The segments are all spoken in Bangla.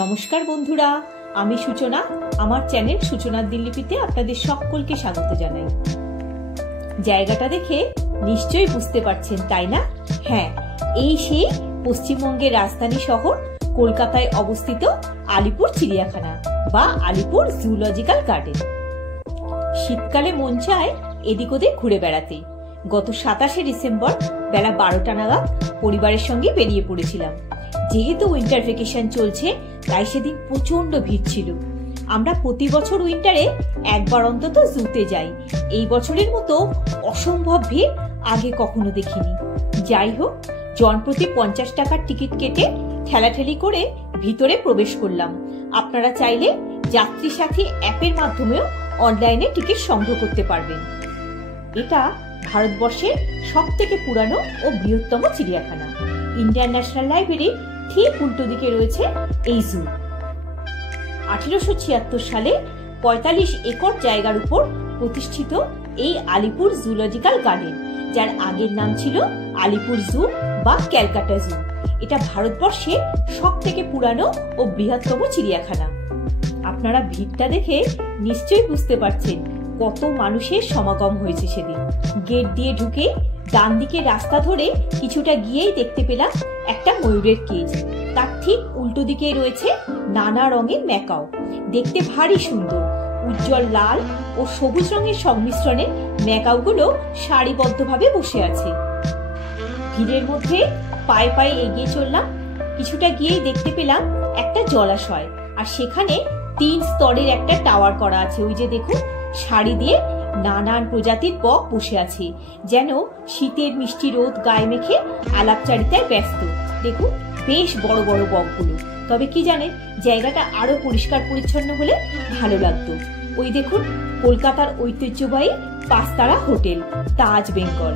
নমস্কার বন্ধুরা, আমি সূচনা। আমার চ্যানেল সূচনার দিল্লিপিতে আপনাদের সকলকে স্বাগত জানাই। জায়গাটা দেখে নিশ্চয়ই বুঝতে পারছেন, তাই না? হ্যাঁ, এই সেই পশ্চিমবঙ্গের রাজধানী শহর কলকাতায় অবস্থিত আলিপুর চিড়িয়াখানা বা আলিপুর জুলজিক্যাল গার্ডেন। শীতকালে মন চায় এদিক ওদিক ঘুরে বেড়াতে। গত 27শে ডিসেম্বর বেলা 12টা নাগাদ পরিবারের সঙ্গে বেরিয়ে পড়েছিলাম। যেহেতু উইন্টার ভ্যাকেশন চলছে, তাই সেদিন প্রচন্ড ভিড় ছিল। আমরা প্রতি বছর উইন্টারে একবার অন্তত জুতে যাই। এই বছরের মতো অসম্ভব ভিড় আগে কখনো দেখিনি। যাই হোক, জনপ্রতি 50 টাকার টিকিট কেটে ঠেলাঠেলি করে ভিতরে প্রবেশ করলাম। আপনারা চাইলে যাত্রী সাথী অ্যাপের মাধ্যমেও অনলাইনে টিকিট সংগ্রহ করতে পারবেন। এটা ভারতবর্ষের সবথেকে পুরানো ও বৃহত্তম চিড়িয়াখানা। ইন্ডিয়ান ন্যাশনাল লাইব্রেরি ঠিক উল্টো দিকে রয়েছে এই জু। 1876 সালে 45 একর জায়গার উপর প্রতিষ্ঠিত এই আলিপুর জুলজিক্যাল গার্ডেন, যার আগের নাম ছিল আলিপুর জু বা ক্যালকাটা জু। এটা ভারতবর্ষের সবথেকে পুরানো ও বৃহত্তম চিড়িয়াখানা। আপনারা ভিড়টা দেখে নিশ্চয়ই বুঝতে পারছেন কত মানুষের সমাগম হয়েছে সেদিন। গেট দিয়ে ঢুকে ডান দিকে রাস্তা ধরে কিছুটা গিয়েই দেখতে পেলাম একটা ময়ূরের কেজ। তার ঠিক উল্টো দিকে রয়েছে নানা রঙের ম্যাকাও। দেখতে ভারী সুন্দর। উজ্জ্বল লাল ও সবুজ রঙের সংমিশ্রণে ম্যাকাওগুলো সারিবদ্ধভাবে বসে আছে। ভিড়ের মধ্যে পায়ে পায়ে এগিয়ে চললাম। কিছুটা গিয়েই দেখতে পেলাম একটা জলাশয়, আর সেখানে 3 স্তরের একটা টাওয়ার করা আছে। ওই যে দেখুন, সারি দিয়ে নানান প্রজাতির বক বসে আছে, যেন শীতের মিষ্টি রোদ গায়ে মেখে আলাপচারিতায় ব্যস্ত। দেখুন, বেশ বড় বড় বকগুলো। তবে কি জানেন, জায়গাটা আরো পরিষ্কার পরিচ্ছন্ন হলে ভালো লাগতো। ওই দেখুন, কলকাতার ঐতিহ্যবাহী 5 তারা হোটেল তাজ বেঙ্গল।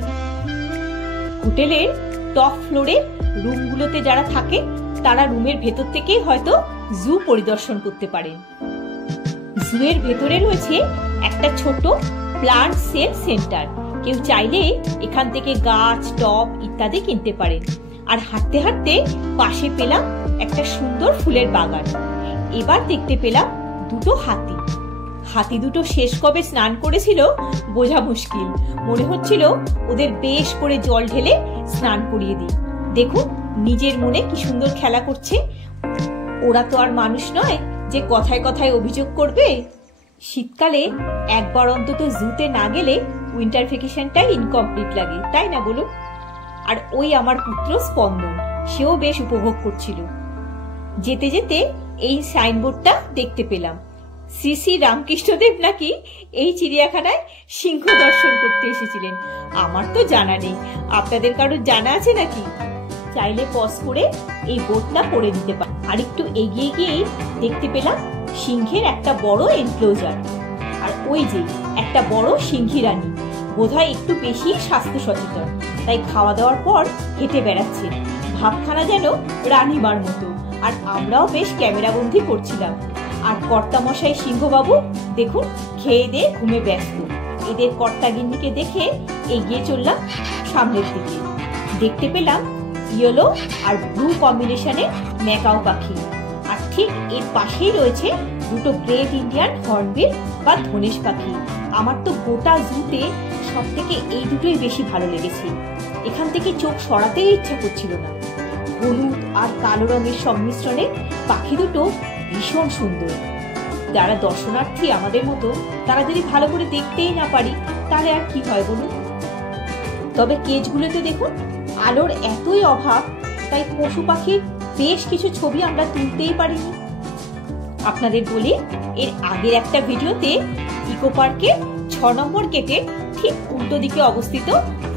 হোটেলের টপ ফ্লোরের রুমগুলোতে যারা থাকে, তারা রুমের ভেতর থেকেই হয়তো জু পরিদর্শন করতে পারেন। জুয়ের ভেতরে রয়েছে একটা ছোট প্লান্ট সেল সেন্টার। কেউ চাইলে এখান থেকে গাছ, টব ইত্যাদি কিনতে পারেন। আর হাঁটতে হাঁটতে পাশে পেলাম একটা সুন্দর ফুলের বাগান। এবার দেখতে পেলাম দুটো হাতি। হাতি দুটো শেষ কবে স্নান করেছিল বোঝা মুশকিল। মনে হচ্ছিল ওদের বেশ করে জল ঢেলে স্নান করিয়ে দিই। দেখুন, নিজের মনে কি সুন্দর খেলা করছে। ওরা তো আর মানুষ নয় যে কথায় কথায় অভিযোগ করবে। শীতকালে একবার অন্তত জুতে না গেলে উইন্টার ভ্যাকেশনটাই ইনকমপ্লিট লাগে, তাই না বলুন? আর ওই আমার পুত্র স্পন্দন, সেও বেশ উপভোগ করছিল। যেতে যেতে এই সাইনবোর্ডটা দেখতে পেলাম, শ্রী শ্রী রামকৃষ্ণদেব নাকি এই চিড়িয়াখানায় সিংহ দর্শন করতে এসেছিলেন। আমার তো জানা নেই, আপনাদের কারোর জানা আছে নাকি? চাইলে পজ করে এই বোর্ডটা পড়ে দিতে পারে। আর একটু এগিয়ে গিয়েই দেখতে পেলাম সিংহের একটা বড় এনক্লোজার। আর ওই যে একটা বড় সিংহী রানী, বোধহয় একটু বেশি স্বাস্থ্য সচেতন, তাই খাওয়া দাওয়ার পর হেঁটে বেড়াচ্ছে। ভাবখানা যেন রানীমার মতো। আর আমরাও বেশ ক্যামেরাবন্দি করছিলাম। আর কর্তামশাই সিংহবাবু দেখুন, খেয়ে দিয়ে ঘুমে ব্যস্ত। এদের কর্তাগিন্নিকে দেখে এগিয়ে চললাম সামনের দিকে। দেখতে পেলাম ইয়েলো আর ব্লু কম্বিনেশনের ম্যাকাও পাখি। আর ঠিক এর পাশেই রয়েছে দুটো গ্রেট ইন্ডিয়ান হর্নবিল বা ধনেশ পাখি। আমার তো গোটা জুতে সব থেকে এই দুটোই বেশি ভালো লেগেছে। এখান থেকে চোখ সরাতেই ইচ্ছা করছিল না। হলুদ আর কালো রঙের সংমিশ্রণে পাখি দুটো ভীষণ সুন্দর। যারা দর্শনার্থী আমাদের মতো, তারা যদি ভালো করে দেখতেই না পারি, তাহলে আর কি হয় বলুন? তবে কেজগুলোতে দেখুন, আলোর এতই অভাব, তাই পশু পাখির বেশ কিছু ছবি আমরা তুলতেই পারিনি। আপনাদের বলি, এর আগের একটা ভিডিওতে ইকো পার্কের 6 নম্বর গেটের ঠিক উল্টো দিকে অবস্থিত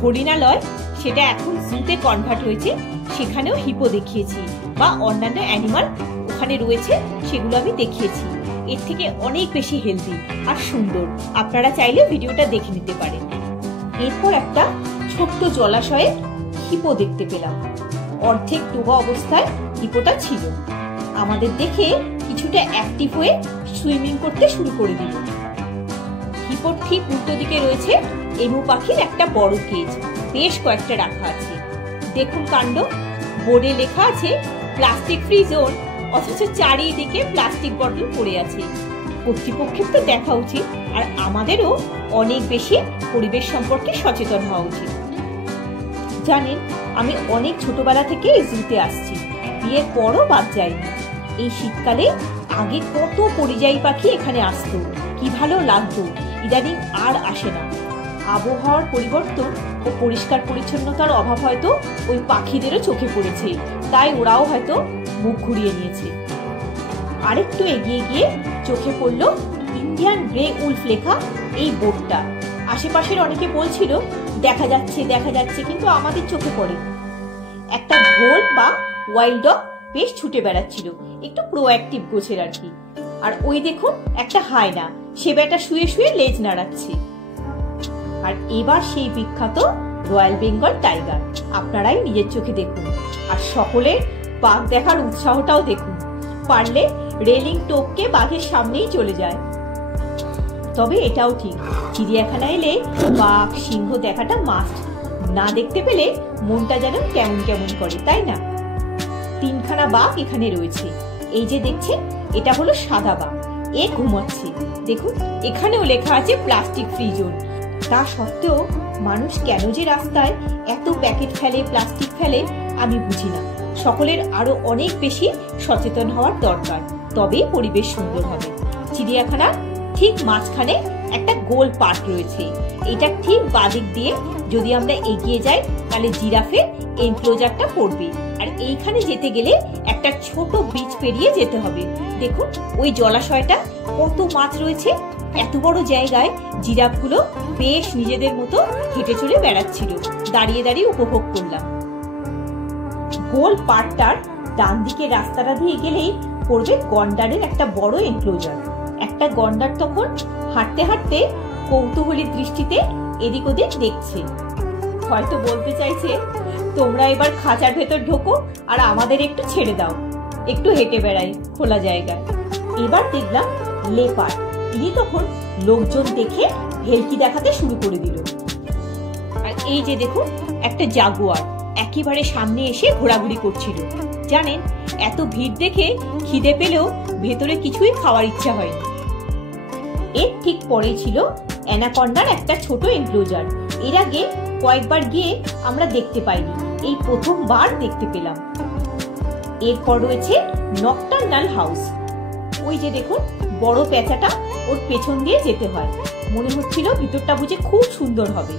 হরিণালয়, সেটা এখন জুতে কনভার্ট হয়েছে। সেখানেও হিপো দেখিয়েছি বা অন্যান্য অ্যানিমাল ওখানে রয়েছে, সেগুলো আমি দেখিয়েছি। এর থেকে অনেক বেশি হেলদি আর সুন্দর। আপনারা চাইলে ভিডিওটা দেখে নিতে পারেন। এরপর একটা ছোট্ট জলাশয়ে হিপো দেখতে পেলাম। অর্ধেক ডোবা অবস্থায় হিপোটা ছিল। আমাদের দেখে কিছুটা অ্যাক্টিভ হয়ে সুইমিং করতে শুরু করে দিল। হিপোর ঠিক উল্টো দিকে রয়েছে এমু পাখির একটা বড় কেজ, বেশ কয়েকটা রাখা আছে। দেখুন কাণ্ড, বোর্ডে লেখা আছে প্লাস্টিক ফ্রি জোন অথচ চারিদিকে প্লাস্টিক বটল পড়ে আছে। কর্তৃপক্ষের তো দেখা উচিত, আর আমাদেরও অনেক বেশি পরিবেশ সম্পর্কে সচেতন হওয়া উচিত। জানেন, আমি অনেক ছোটবেলা থেকে এই জুতে আসছি, বিয়ের পরও বাদ যায়নি। এই শীতকালে আগে কত পরিযায়ী পাখি এখানে আসতো, কি ভালো লাগতো। ইদানিং আর আসে না। আবহাওয়ার পরিবর্তন ও পরিষ্কার পরিচ্ছন্নতার অভাব হয়তো ওই পাখিদেরও চোখে পড়েছে, তাই ওরাও হয়তো মুখ ঘুরিয়ে নিয়েছে। আরেকটু এগিয়ে গিয়ে চোখে পড়লো ইন্ডিয়ান গ্রে উলফ লেখা এই বোর্ডটা। আশেপাশের অনেকে বলছিল দেখা যাচ্ছে, কিন্তু আমাদের চোখে পড়ে। একটা গোল বা ওয়াইল্ড ডগ বেশ ছুটে বেড়াচ্ছিল, একটু প্রোঅ্যাক্টিভ গোছের আর কি। আর ওই দেখুন একটা হায়না, সে বেটা শুয়ে শুয়ে লেজ নাড়াচ্ছে। আর এবার সেই বিখ্যাত রয়্যাল বেঙ্গল টাইগার, আপনারাই নিজের চোখে দেখুন। আর সকলের বাঘ দেখার উৎসাহটাও দেখুন। পারলে রেলিং টপকে বাঘের সামনেই চলে যায়। তবে এটাও ঠিক, চিড়িয়াখানা এলে বাঘ সিংহ দেখাটা মাস্ট। না দেখতে পেলে মনটা যেন কেমন কেমন করে, তাই না? 3খানা বাঘ এখানে রয়েছে। এই যে দেখছেন, এটা হলো সাদা বাঘ, এ ঘুমাচ্ছে। দেখুন এখানেও লেখা আছে প্লাস্টিক ফ্রি জোন। তা সত্ত্বেও মানুষ কেন যে রাস্তায় এত প্যাকেট ফেলে, প্লাস্টিক ফেলে, আমি বুঝি না। সকলের আরো অনেক বেশি সচেতন হওয়ার দরকার, তবেই পরিবেশ সুন্দর হবে। চিড়িয়াখানার ঠিক মাঝখানে একটা গোল পার্ক রয়েছে। এটা ঠিক বাদিক দিয়ে যদি আমরা এগিয়ে যাই তাহলে জিরাফের এনক্লোজারটা পড়বে। আর এইখানে যেতে গেলে একটা ছোট ব্রিজ পেরিয়ে যেতে হবে। দেখুন ওই জলাশয়টা, কত মাছ রয়েছে। এত বড় জায়গায় জিরাফগুলো বেশ নিজেদের মতো হেঁটে চলে বেড়াচ্ছিল। দাঁড়িয়ে দাঁড়িয়ে উপভোগ করলাম। গোল পার্কটার ডান দিকে রাস্তাটা দিয়ে গেলেই পড়বে গন্ডারের একটা বড় এনক্লোজার। একটা গন্ডার তখন হাঁটতে হাঁটতে কৌতূহলী দৃষ্টিতে এদিক ওদিক দেখছে। হয়তো বলতে চাইছে, তোমরা এবার খাঁচার ভেতর ঢোকো আর আমাদের একটু ছেড়ে দাও, একটু হেঁটে বেড়াই খোলা জায়গায়। এবার দেখলাম লেপার্ড, তিনি তখন লোকজন দেখে ভেলকি দেখাতে শুরু করে দিল। আর এই যে দেখুন একটা জাগুয়ার একেবারে সামনে এসে ঘোরাঘুরি করছিল। জানেন, এত ভিড় দেখে খিদে পেলেও ভেতরে কিছুই খাওয়ার ইচ্ছা হয়নি। এর ঠিক পরে ছিল অ্যানাকন্ডার একটা ছোট এনক্লোজার। এর আগে কয়েকবার গিয়ে আমরা দেখতে পাইনি, এই প্রথমবার দেখতে পেলাম। এরপর রয়েছে নকটার্নাল হাউস। ওই যে দেখুন বড় পেঁচাটা, ওর পেছন দিয়ে যেতে হয়। মনে হচ্ছিল ভিতরটা বুঝে খুব সুন্দর হবে।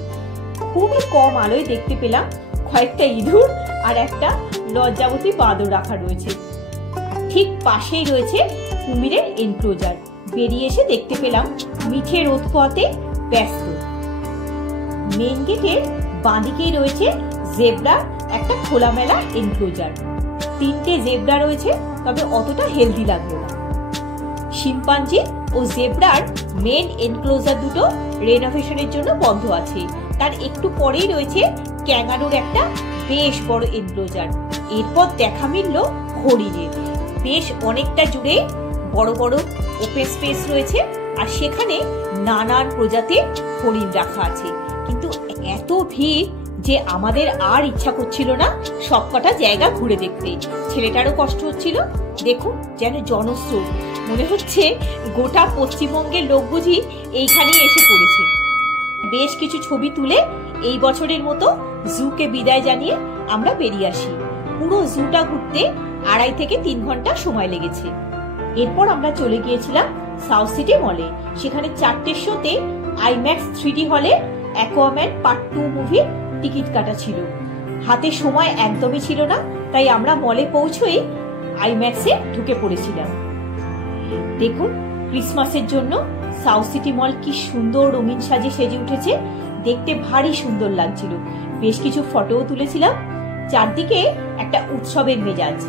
খুবই কম আলোয় দেখতে পেলাম কয়েকটা ইঁদুর আর একটা লজ্জাবতী বাঁদর রাখা রয়েছে। ঠিক পাশেই রয়েছে কুমিরের এনক্লোজার। বেরিয়ে এসে দেখতে পেলাম মিঠে রোদ পোয়াতে ব্যস্ত। মেন গেটের বাঁদিকেই রয়েছে জেব্রার একটা খোলামেলা এনক্লোজার। 3টে জেব্রা রয়েছে, তবে অতটা হেলদি লাগলো না। শিম্পাঞ্জি ও জেব্রার মেন এনক্লোজার দুটো রেনোভেশনের জন্য বন্ধ আছে। তার একটু পরেই রয়েছে ক্যাঙ্গারুর একটা বেশ বড় এনক্লোজার। এরপর দেখা মিলল হরিণের। বেশ অনেকটা জুড়ে বড় বড় ওপেন স্পেস রয়েছে, আর সেখানে নানান প্রজাতির হরিণ রাখা আছে। কিন্তু এত ভিড় যে আমাদের আর ইচ্ছা করছিল না সবকটা জায়গা ঘুরে দেখতে। ছেলেটারও কষ্ট হচ্ছিল। দেখুন যেন জনস্রোত, মনে হচ্ছে গোটা পশ্চিমবঙ্গের লোক বুঝি এইখানেই এসে পড়েছে। বেশ কিছু ছবি তুলে এই বছরের মতো জুকে বিদায় জানিয়ে আমরা বেরিয়ে আসি। পুরো জুটা ঘুরতে 2.5 থেকে 3 ঘন্টা সময় লেগেছে। এরপর আমরা চলে গিয়েছিলাম সাউথ সিটি মলে। সেখানে 4টে শোতে আইম্যাক্স 3D হলে অ্যাকোয়াম্যান পার্ট 2 মুভির টিকিট কাটা ছিল। হাতে সময় একদমই ছিল না, তাই আমরা মলে পৌঁছেই আইম্যাক্সে ঢুকে পড়েছিলাম। দেখুন ক্রিসমাসের জন্য সাউথ সিটি মল কি সুন্দর রঙিন সাজে সেজে উঠেছে। দেখতে ভারী সুন্দর লাগছিল। বেশ কিছু ফটোও তুলেছিলাম। চারদিকে একটা উৎসবের মেজাজ।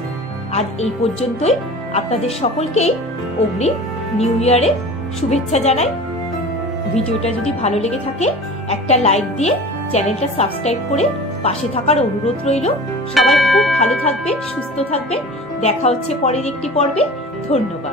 আজ এই পর্যন্তই। আপনাদের সকলকেই অগ্রিম নিউ ইয়ারের শুভেচ্ছা জানাই। ভিডিওটা যদি ভালো লেগে থাকে একটা লাইক দিয়ে চ্যানেলটা সাবস্ক্রাইব করে পাশে থাকার অনুরোধ রইল। সবাই খুব ভালো থাকবেন, সুস্থ থাকবেন। দেখা হচ্ছে পরের একটি পর্বে। ধন্যবাদ।